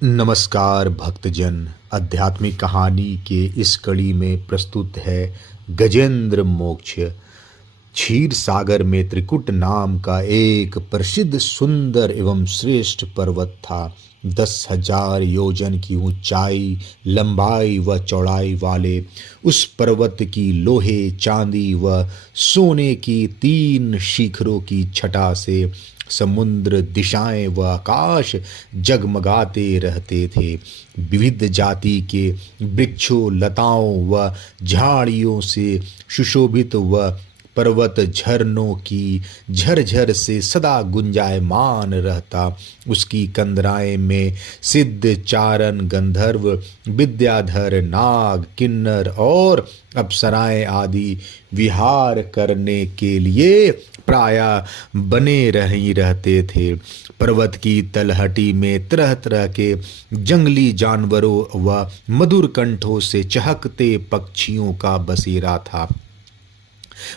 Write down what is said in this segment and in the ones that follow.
नमस्कार भक्तजन। आध्यात्मिक कहानी के इस कड़ी में प्रस्तुत है गजेंद्र मोक्ष। क्षीर सागर में त्रिकुट नाम का एक प्रसिद्ध सुंदर एवं श्रेष्ठ पर्वत था। 10,000 योजन की ऊंचाई, लंबाई व चौड़ाई वाले उस पर्वत की लोहे, चांदी व सोने की 3 शिखरों की छटा से समुद्र, दिशाएं व आकाश जगमगाते रहते थे। विविध जाति के वृक्षों, लताओं व झाड़ियों से सुशोभित व पर्वत झरनों की झरझर से सदा गुंजायमान रहता। उसकी कंदराएं में सिद्ध, चारण, गंधर्व, विद्याधर, नाग, किन्नर और अप्सराएं आदि विहार करने के लिए प्रायः बने रही रहते थे। पर्वत की तलहटी में तरह तरह के जंगली जानवरों व मधुर कंठों से चहकते पक्षियों का बसेरा था।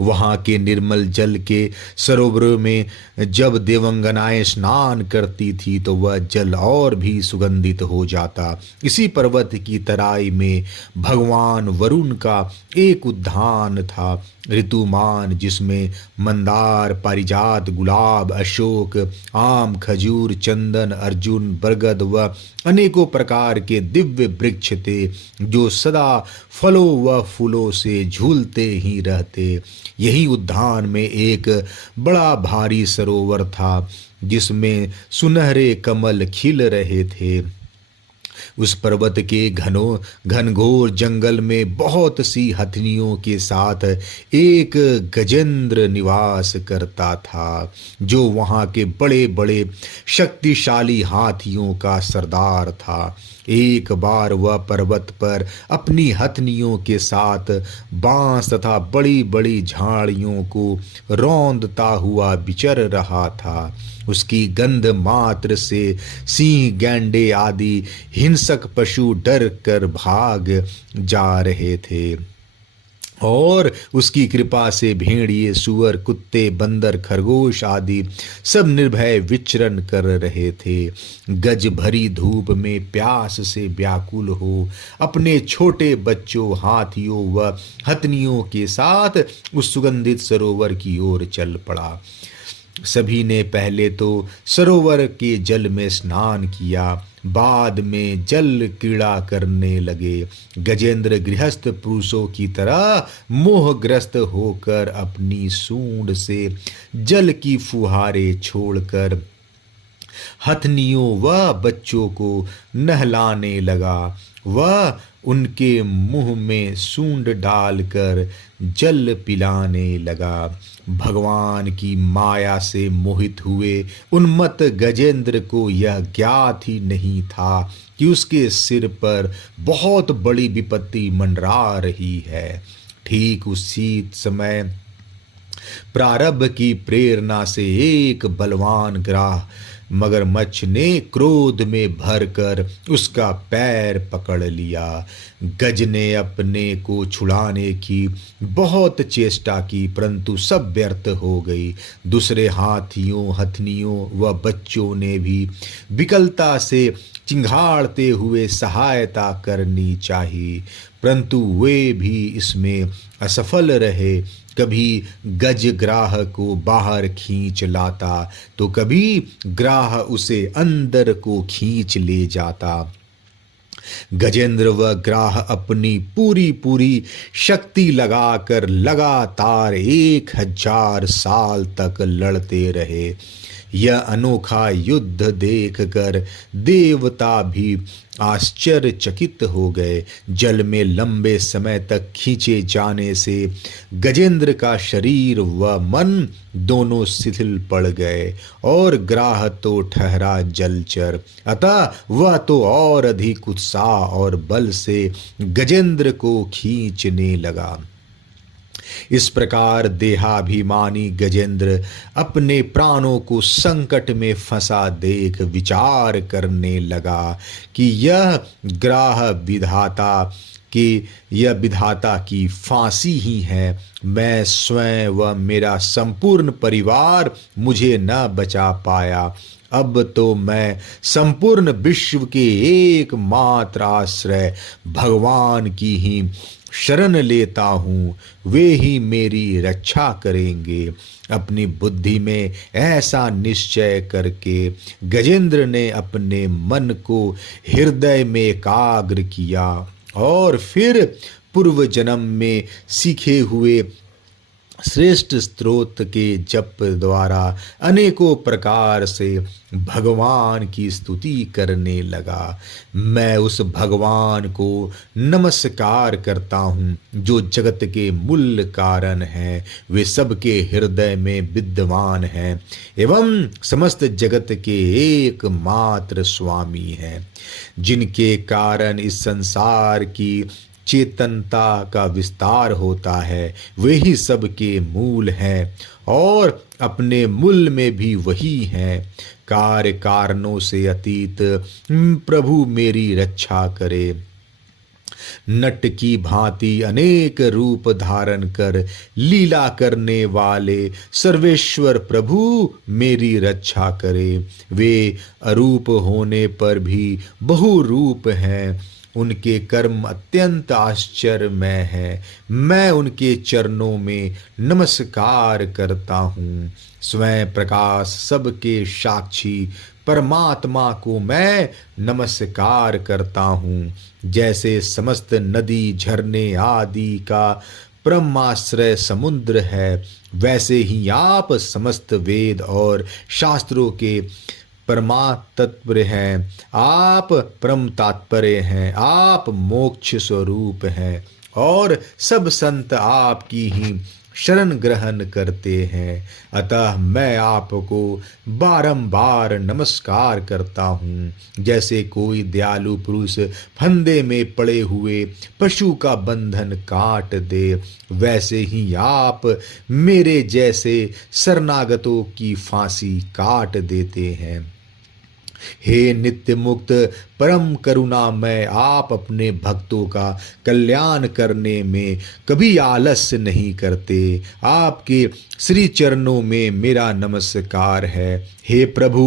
वहाँ के निर्मल जल के सरोवरों में जब देवंगनाएं स्नान करती थी तो वह जल और भी सुगंधित हो जाता। इसी पर्वत की तराई में भगवान वरुण का एक उद्यान था, ऋतुमान, जिसमें मंदार, पारिजात, गुलाब, अशोक, आम, खजूर, चंदन, अर्जुन, बरगद व अनेकों प्रकार के दिव्य वृक्ष थे, जो सदा फलों व फूलों से झूलते ही रहते। यही उद्यान में एक बड़ा भारी सरोवर था, जिसमें सुनहरे कमल खिल रहे थे। उस पर्वत के घनघोर जंगल में बहुत सी हथनियों के साथ एक गजेंद्र निवास करता था, जो वहाँ के बड़े बड़े शक्तिशाली हाथियों का सरदार था। एक बार वह पर्वत पर अपनी हथनियों के साथ बांस तथा बड़ी बड़ी झाड़ियों को रौंदता हुआ विचर रहा था। उसकी गंध मात्र से सिंह, गैंडे आदि हिंसक पशु डर कर भाग जा रहे थे, और उसकी कृपा से भेड़िए, सुअर, कुत्ते, बंदर, खरगोश आदि सब निर्भय विचरण कर रहे थे। गज भरी धूप में प्यास से व्याकुल हो अपने छोटे बच्चों, हाथियों व हथनियों के साथ उस सुगंधित सरोवर की ओर चल पड़ा। सभी ने पहले तो सरोवर के जल में स्नान किया, बाद में जल क्रीड़ा करने लगे। गजेंद्र गृहस्थ पुरुषों की तरह मोहग्रस्त होकर अपनी सूंड से जल की फुहारें छोड़कर हथनियों व बच्चों को नहलाने लगा। वह उनके मुंह में सूंड डालकर जल पिलाने लगा। भगवान की माया से मोहित हुए उन्मत्त गजेंद्र को यह ज्ञात ही नहीं था कि उसके सिर पर बहुत बड़ी विपत्ति मंडरा रही है। ठीक उसी समय प्रारब्ध की प्रेरणा से एक बलवान ग्राह मगरमच्छ ने क्रोध में भरकर उसका पैर पकड़ लिया। गज ने अपने को छुड़ाने की बहुत चेष्टा की, परंतु सब व्यर्थ हो गई। दूसरे हाथियों, हथनियों व बच्चों ने भी विकलता से चिंघाड़ते हुए सहायता करनी चाहिए, परंतु वे भी इसमें असफल रहे। कभी गज ग्राह को बाहर खींच लाता तो कभी ग्राह उसे अंदर को खींच ले जाता। गजेंद्र व ग्राह अपनी पूरी शक्ति लगाकर लगातार 1,000 साल तक लड़ते रहे। यह अनोखा युद्ध देखकर देवता भी आश्चर्यचकित हो गए। जल में लंबे समय तक खींचे जाने से गजेंद्र का शरीर व मन दोनों शिथिल पड़ गए और ग्राह तो ठहरा जलचर, अतः वह तो और अधिक उत्साह और बल से गजेंद्र को खींचने लगा। इस प्रकार देहाभिमानी गजेंद्र अपने प्राणों को संकट में फंसा देख विचार करने लगा कि यह विधाता की फांसी ही है। मैं स्वयं व मेरा संपूर्ण परिवार मुझे न बचा पाया। अब तो मैं संपूर्ण विश्व के एकमात्र आश्रय भगवान की ही शरण लेता हूँ, वे ही मेरी रक्षा करेंगे। अपनी बुद्धि में ऐसा निश्चय करके गजेंद्र ने अपने मन को हृदय में एकाग्र किया और फिर पूर्व जन्म में सीखे हुए श्रेष्ठ स्त्रोत के जप द्वारा अनेकों प्रकार से भगवान की स्तुति करने लगा। मैं उस भगवान को नमस्कार करता हूँ जो जगत के मूल कारण हैं, वे सबके हृदय में विद्यमान हैं एवं समस्त जगत के एकमात्र स्वामी हैं, जिनके कारण इस संसार की चेतनता का विस्तार होता है। वे ही सबके मूल हैं और अपने मूल में भी वही हैं। कार्य कारणों से अतीत प्रभु मेरी रक्षा करे। नट की भांति अनेक रूप धारण कर लीला करने वाले सर्वेश्वर प्रभु मेरी रक्षा करे। वे अरूप होने पर भी बहुरूप हैं, उनके कर्म अत्यंत आश्चर्यमय है। मैं उनके चरणों में नमस्कार करता हूँ। स्वयं प्रकाश सबके साक्षी परमात्मा को मैं नमस्कार करता हूँ। जैसे समस्त नदी झरने आदि का परमाश्रय समुद्र है, वैसे ही आप समस्त वेद और शास्त्रों के परमात्म हैं। आप परम तात्पर्य हैं, आप मोक्ष स्वरूप हैं और सब संत आपकी ही शरण ग्रहण करते हैं। अतः मैं आपको बारंबार नमस्कार करता हूँ। जैसे कोई दयालु पुरुष फंदे में पड़े हुए पशु का बंधन काट दे, वैसे ही आप मेरे जैसे शरणागतों की फांसी काट देते हैं। हे नित्य मुक्त परम करुणामय, आप अपने भक्तों का कल्याण करने में कभी आलस्य नहीं करते। आपके श्री चरणों में मेरा नमस्कार है। हे प्रभु,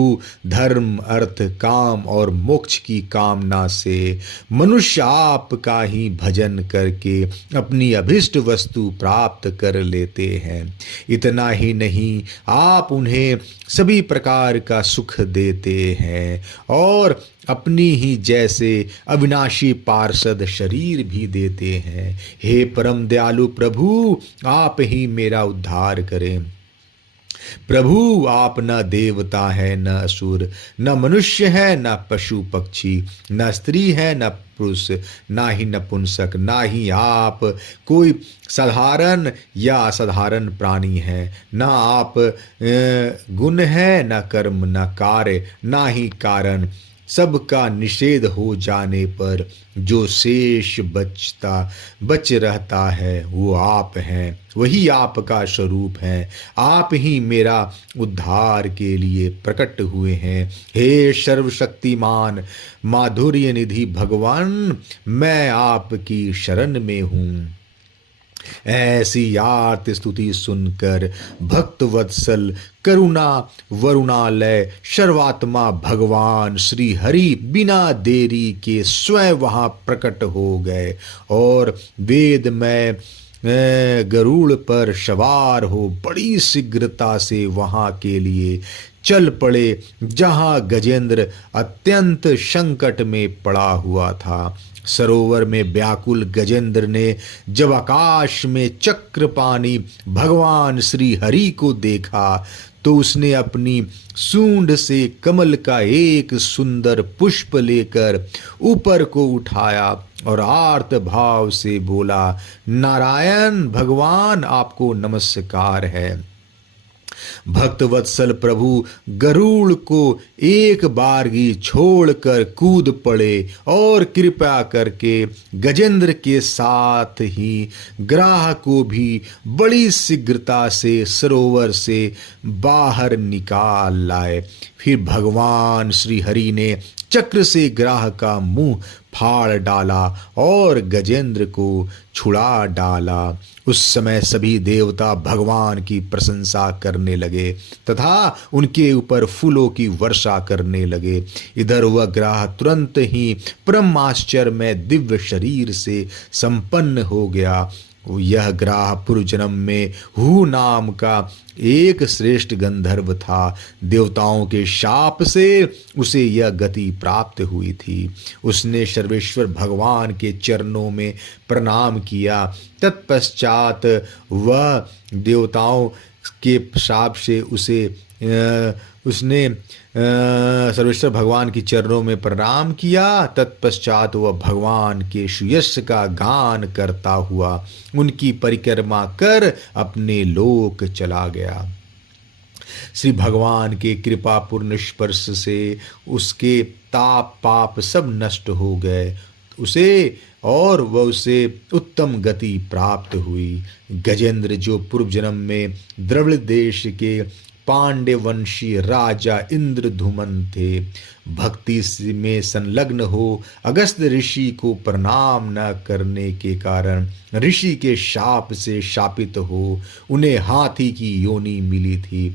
धर्म अर्थ काम और मोक्ष की कामना से मनुष्य आपका ही भजन करके अपनी अभिष्ट वस्तु प्राप्त कर लेते हैं। इतना ही नहीं, आप उन्हें सभी प्रकार का सुख देते हैं और अपनी ही जैसे अविनाशी पार्षद शरीर भी देते हैं। हे परम दयालु प्रभु, आप ही मेरा उद्धार करें। प्रभु, आप न देवता है, न असुर, न मनुष्य है, न पशु पक्षी, न स्त्री है, न पुरुष, ना ही नपुंसक, ना ही आप कोई साधारण या असाधारण प्राणी है। ना आप गुण है, न कर्म, न कार्य, ना ही कारण। सबका निषेध हो जाने पर जो शेष बच रहता है वो आप हैं, वही आपका स्वरूप है। आप ही मेरा उद्धार के लिए प्रकट हुए हैं। हे सर्वशक्तिमान माधुर्य निधि भगवान, मैं आपकी शरण में हूँ। ऐसी आर्त स्तुति सुनकर भक्त वत्सल करुणा वरुणालय सर्वात्मा भगवान श्री हरि बिना देरी के स्वयं वहां प्रकट हो गए और वेद में गरुड़ पर सवार हो बड़ी शीघ्रता से वहां के लिए चल पड़े जहां गजेंद्र अत्यंत संकट में पड़ा हुआ था। सरोवर में व्याकुल गजेंद्र ने जब आकाश में चक्रपाणी भगवान श्री हरि को देखा तो उसने अपनी सूंड से कमल का एक सुंदर पुष्प लेकर ऊपर को उठाया और आर्त भाव से बोला, नारायण भगवान, आपको नमस्कार है। भक्त वत्सल प्रभु गरुड़ को एक बारगी छोड़कर कूद पड़े और कृपा करके गजेंद्र के साथ ही ग्राह को भी बड़ी शीघ्रता से सरोवर से बाहर निकाल लाए। फिर भगवान श्री हरि ने चक्र से ग्राह का मुंह फाड़ डाला और गजेंद्र को छुड़ा डाला। उस समय सभी देवता भगवान की प्रशंसा करने लगे तथा उनके ऊपर फूलों की वर्षा करने लगे। इधर वह ग्राह तुरंत ही परम आश्चर्य में दिव्य शरीर से संपन्न हो गया। यह ग्राह पूर्व जन्म में हु नाम का एक श्रेष्ठ गंधर्व था। देवताओं के शाप से उसे यह गति प्राप्त हुई थी। उसने सर्वेश्वर भगवान के चरणों में प्रणाम किया। तत्पश्चात वह देवताओं के शाप से उसने सर्वेश्वर भगवान के चरणों में प्रणाम किया। तत्पश्चात वह भगवान के सुयश का गान करता हुआ उनकी परिक्रमा कर अपने लोक चला गया। श्री भगवान के कृपापूर्ण स्पर्श से उसके ताप पाप सब नष्ट हो गए और वह उसे उत्तम गति प्राप्त हुई। गजेंद्र जो पूर्व जन्म में द्रविड़ देश के पांड्यवंशी राजा इंद्रधुमन थे, भक्ति में संलग्न हो अगस्त ऋषि को प्रणाम न करने के कारण ऋषि के शाप से शापित हो उन्हें हाथी की योनि मिली थी।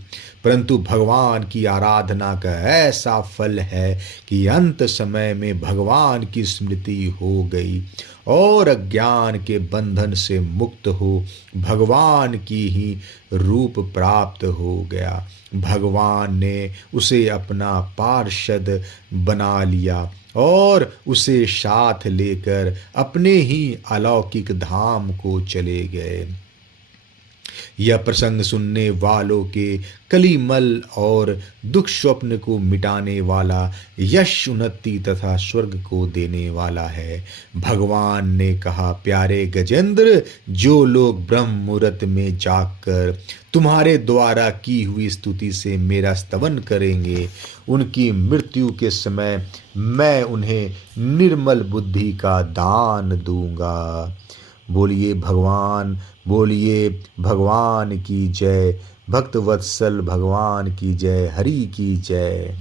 परंतु भगवान की आराधना का ऐसा फल है कि अंत समय में भगवान की स्मृति हो गई और अज्ञान के बंधन से मुक्त हो भगवान की ही रूप प्राप्त हो गया। भगवान ने उसे अपना पार्षद बना लिया और उसे साथ लेकर अपने ही अलौकिक धाम को चले गए। यह प्रसंग सुनने वालों के कलिमल और दुख स्वप्न को मिटाने वाला, यश उन्नति तथा स्वर्ग को देने वाला है। भगवान ने कहा, प्यारे गजेंद्र, जो लोग ब्रह्म मुहूर्त में जागकर तुम्हारे द्वारा की हुई स्तुति से मेरा स्तवन करेंगे, उनकी मृत्यु के समय मैं उन्हें निर्मल बुद्धि का दान दूंगा। बोलिए भगवान की जय। भक्त वत्सल भगवान की जय। हरि की जय।